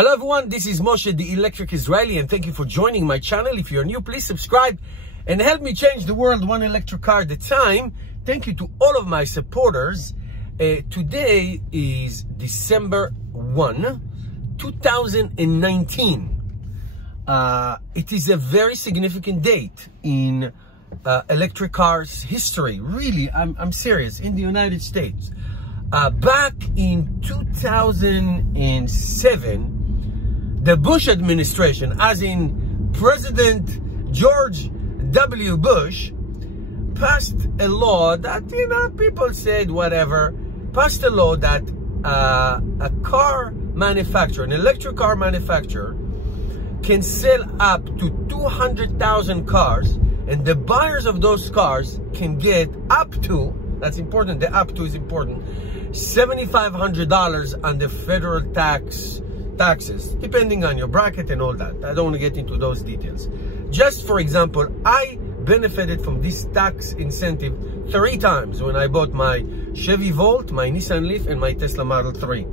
Hello everyone, this is Moshe, the Electric Israeli, and thank you for joining my channel. If you're new, please subscribe and help me change the world one electric car at a time. Thank you to all of my supporters. Today is December 1, 2019. It is a very significant date in electric cars history. Really, I'm serious, in the United States. Back in 2007, the Bush administration, as in President George W. Bush, passed a law that, people said whatever, passed a law that a car manufacturer, an electric car manufacturer, can sell up to 200,000 cars, and the buyers of those cars can get up to, that's important, the up to is important, $7,500 on the federal taxes, depending on your bracket and all that. I don't want to get into those details. Just for example, I benefited from this tax incentive 3 times when I bought my Chevy Volt, my Nissan Leaf, and my Tesla Model 3.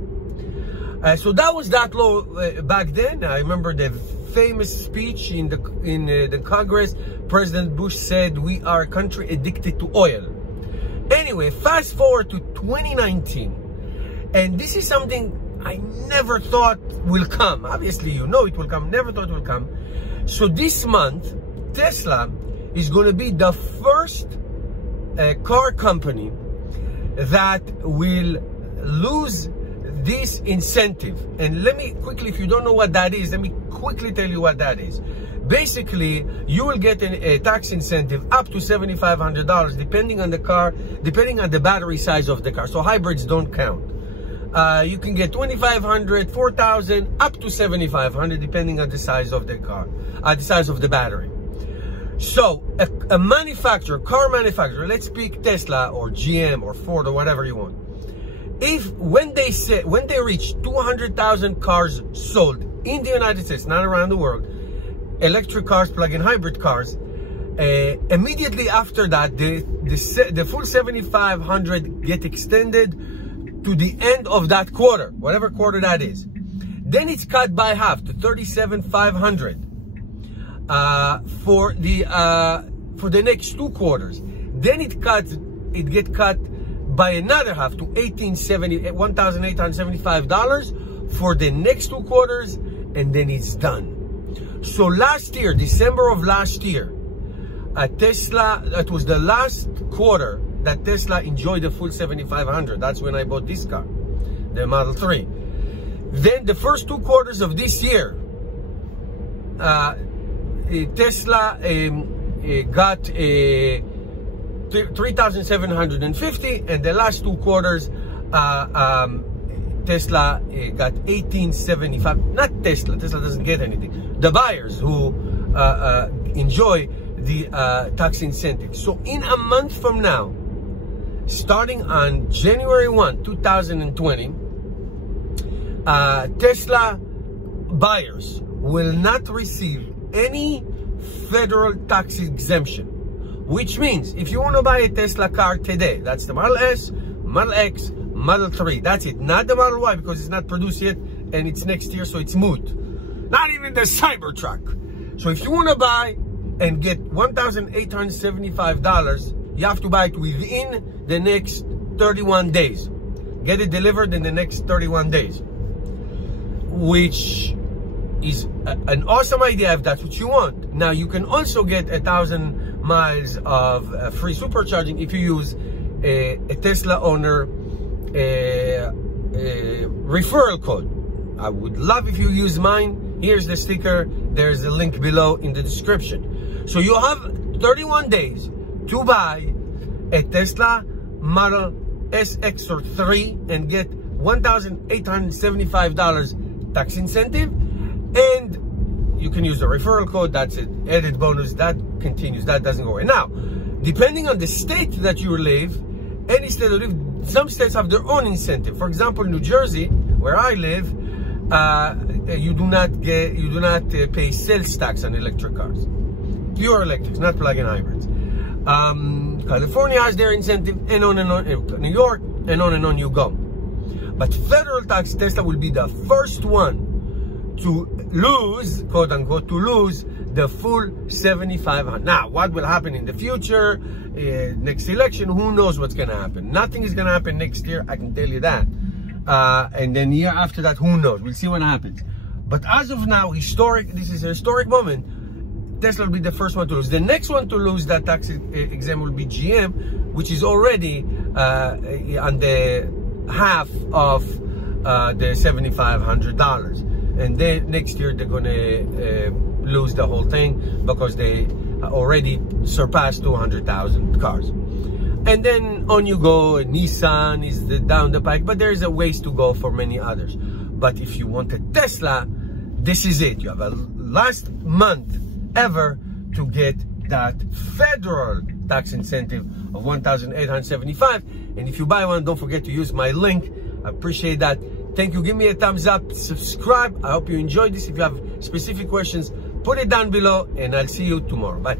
So that was that law back then. I remember the famous speech in the Congress. President Bush said, "We are a country addicted to oil." Anyway, fast forward to 2019, and this is something I never thought will come. Obviously, you know it will come. Never thought it will come. So this month, Tesla is going to be the first car company that will lose this incentive. And let me quickly, if you don't know what that is, let me quickly tell you what that is. Basically, you will get a tax incentive up to $7,500, depending on the car, depending on the battery size of the car. So hybrids don't count. You can get $2,500, $4,000, up to $7,500, depending on the size of the car, the size of the battery. So a manufacturer, car manufacturer, let's pick Tesla or GM or Ford or whatever you want. When they reach 200,000 cars sold in the United States, not around the world, electric cars, plug-in hybrid cars, immediately after that, the full $7,500 get extended to the end of that quarter, whatever quarter that is. Then it's cut by half to $37,500 for the next 2 quarters. Then it gets cut by another half to $1,875 for the next 2 quarters, and then it's done. So last year, December of last year, Tesla, that was the last quarter that Tesla enjoyed the full $7,500. That's when I bought this car, the Model 3. Then the first 2 quarters of this year, Tesla got $3,750, and the last 2 quarters, Tesla got $1,875. Not Tesla. Tesla doesn't get anything. The buyers who enjoy the tax incentive. So in a month from now, starting on January 1, 2020, Tesla buyers will not receive any federal tax exemption. Which means if you want to buy a Tesla car today, that's the Model S, Model X, Model 3. That's it. Not the Model Y, because it's not produced yet and it's next year, so it's moot. Not even the Cybertruck. So if you want to buy and get $1,875, you have to buy it within the next 31 days. Get it delivered in the next 31 days. Which is an awesome idea if that's what you want. Now, you can also get 1,000 miles of free supercharging if you use a Tesla owner referral code. I would love if you use mine. Here's the sticker. There's a link below in the description. So you have 31 days to buy a Tesla Model S, X, or 3 and get $1,875 tax incentive. And you can use the referral code. That's it. Added bonus. That continues. That doesn't go away. Now, depending on the state that you live, any state you live, some states have their own incentive. For example, New Jersey, where I live, you do not pay sales tax on electric cars. Pure electrics, not plug-in hybrids. California has their incentive, and on and on. New York, and on you go. But federal tax, Tesla will be the first one to lose, quote unquote, to lose the full $7,500. Now, what will happen in the future, next election, who knows what's going to happen? Nothing is going to happen next year, I can tell you that. And then year after that, who knows? We'll see what happens. But as of now, this is a historic moment. Tesla will be the first one to lose. The next one to lose that tax exempt will be GM, which is already on the half of the $7,500. And then next year they're gonna lose the whole thing because they already surpassed 200,000 cars. And then on you go. Nissan is down the pike, but there's a ways to go for many others. But if you want a Tesla, this is it. You have a last month ever to get that federal tax incentive of $1,875. And if you buy one, don't forget to use my link. I appreciate that. Thank you. Give me a thumbs up, subscribe. I hope you enjoyed this. If you have specific questions, put it down below, and I'll see you tomorrow. Bye.